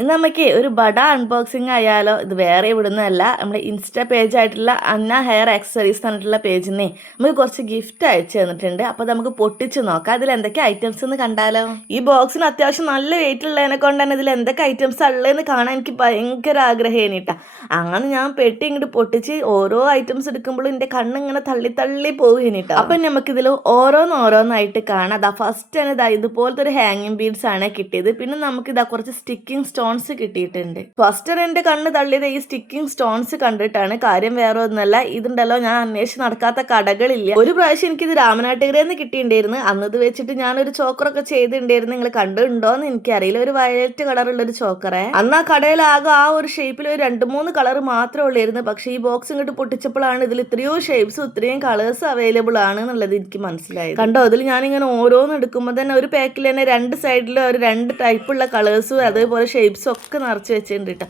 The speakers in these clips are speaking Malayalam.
ഇന്ന് നമുക്ക് ഒരു ബഡ അൺബോക്സിങ് ആയാലോ. ഇത് വേറെ ഇവിടുന്നല്ല, നമ്മുടെ ഇൻസ്റ്റ പേജ് ആയിട്ടുള്ള അന്ന ഹെയർ ആക്സസറീസ് പറഞ്ഞിട്ടുള്ള പേജിൽ നിന്ന് നമുക്ക് കുറച്ച് ഗിഫ്റ്റ് അയച്ചു തന്നിട്ടുണ്ട്. അപ്പോൾ നമുക്ക് പൊട്ടിച്ച് നോക്കാം അതിൽ എന്തൊക്കെ ഐറ്റംസ് എന്ന് കണ്ടാലോ. ഈ ബോക്സിന് അത്യാവശ്യം നല്ല വെയിറ്റ് ഉള്ളതിനെ കൊണ്ട് തന്നെ ഇതിൽ എന്തൊക്കെ ഐറ്റംസ് ഉള്ളതെന്ന് കാണാൻ എനിക്ക് ഭയങ്കര ആഗ്രഹേനിട്ടാ. അങ്ങനെ ഞാൻ പെട്ടി ഇങ്ങോട്ട് പൊട്ടിച്ച് ഓരോ ഐറ്റംസ് എടുക്കുമ്പോഴും എൻ്റെ കണ്ണിങ്ങനെ തള്ളി തള്ളി പോകുന്നിട്ടാ. അപ്പം നമുക്കിതിൽ ഓരോന്നായിട്ട് കാണാം. അതാ ഫസ്റ്റ് തന്നെ ഇതുപോലത്തെ ഒരു ഹാങ്ങിങ് ബീഡ്സ് ആണ് കിട്ടിയത്. പിന്നെ നമുക്കിതാ കുറച്ച് സ്റ്റിക്കിംഗ് സ്റ്റോൺസ് കിട്ടിയിട്ടുണ്ട്. ഫസ്റ്റ് എൻ്റെ കണ്ണ് തള്ളിയത് ഈ സ്റ്റിക്കിംഗ് സ്റ്റോൺസ് കണ്ടിട്ടാണ്. കാര്യം വേറെ ഒന്നല്ല, ഇതുണ്ടല്ലോ ഞാൻ അന്വേഷിച്ച് നടക്കാത്ത കടകളില്ല. ഒരു പ്രാവശ്യം എനിക്കിത് രാമനാട്ടുകരയിൽ നിന്ന് കിട്ടിയിട്ടുണ്ടായിരുന്നു. അന്നത് വെച്ചിട്ട് ഞാനൊരു ചോക്കറൊക്കെ ചെയ്തിട്ടുണ്ടായിരുന്നു. നിങ്ങൾ കണ്ടിട്ടുണ്ടോന്ന് എനിക്കറിയില്ല. ഒരു വയലറ്റ് കളറുള്ള ഒരു ചോക്കറെ. അന്ന് ആ കടയിലാകെ ആ ഒരു ഷേപ്പിൽ ഒരു 2-3 കളർ മാത്രമേ ഉള്ളായിരുന്നു. പക്ഷേ ഈ ബോക്സ് ഇങ്ങോട്ട് പൊട്ടിച്ചപ്പോഴാണ് ഇതിൽ ഇത്രയോ ഷേപ്സും ഇത്രയും കളേഴ്സ് അവൈലബിൾ ആണ് എന്നുള്ളത് എനിക്ക് മനസ്സിലായത്. കണ്ടോ, അതിൽ ഞാനിങ്ങനെ ഓരോന്ന് എടുക്കുമ്പോൾ തന്നെ ഒരു പാക്കിൽ തന്നെ 2 സൈഡിലും ഒരു 2 ടൈപ്പുള്ള കളേഴ്സും അതേപോലെ ഷേപ്സും ഒക്കെ നിറച്ച് വെച്ചിട്ടുണ്ട് കേട്ടോ.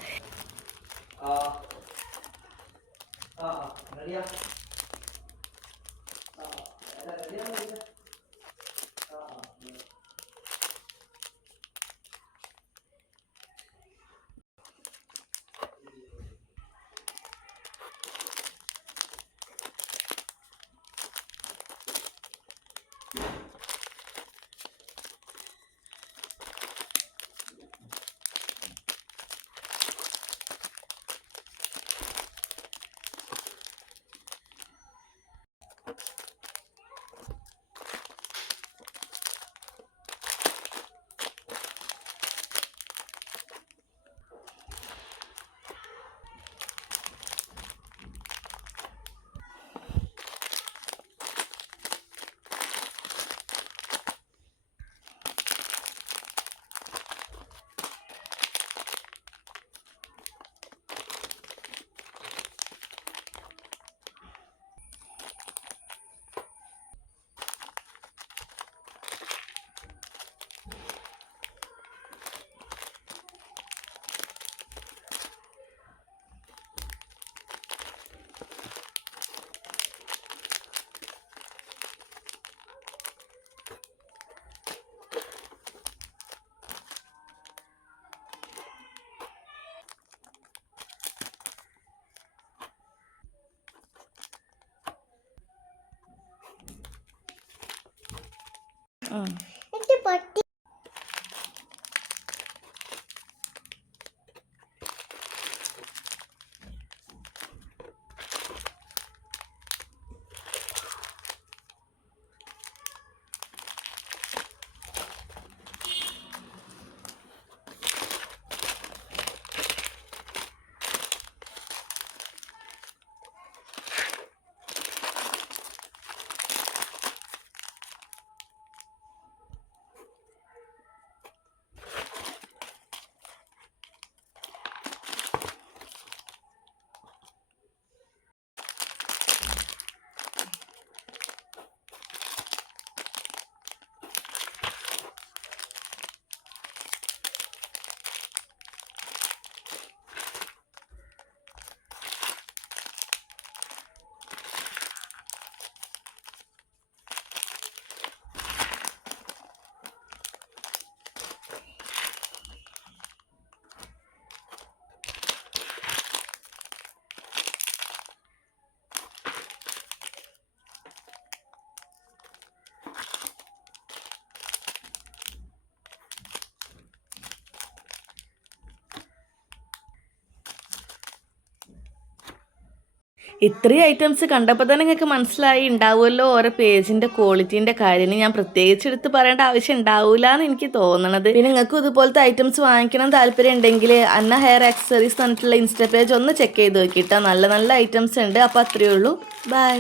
ഇത്രയും ഐറ്റംസ് കണ്ടപ്പോൾ തന്നെ നിങ്ങൾക്ക് മനസ്സിലായി ഉണ്ടാവുമല്ലോ ഓരോ പേജിൻ്റെ ക്വാളിറ്റീൻ്റെ കാര്യം. ഞാൻ പ്രത്യേകിച്ച് എടുത്ത് പറയേണ്ട ആവശ്യം ഉണ്ടാവില്ല എന്ന് എനിക്ക് തോന്നണത്. പിന്നെ നിങ്ങൾക്ക് ഇതുപോലത്തെ ഐറ്റംസ് വാങ്ങിക്കണം താല്പര്യം ഉണ്ടെങ്കിൽ അന്ന ഹെയർ ആക്സസറീസ് തന്നിട്ടുള്ള ഇൻസ്റ്റ പേജ് ഒന്ന് ചെക്ക് ചെയ്ത് നോക്കിയിട്ടോ. നല്ല നല്ല ഐറ്റംസ് ഉണ്ട്. അപ്പോൾ അത്രയേ ഉള്ളൂ. ബൈ.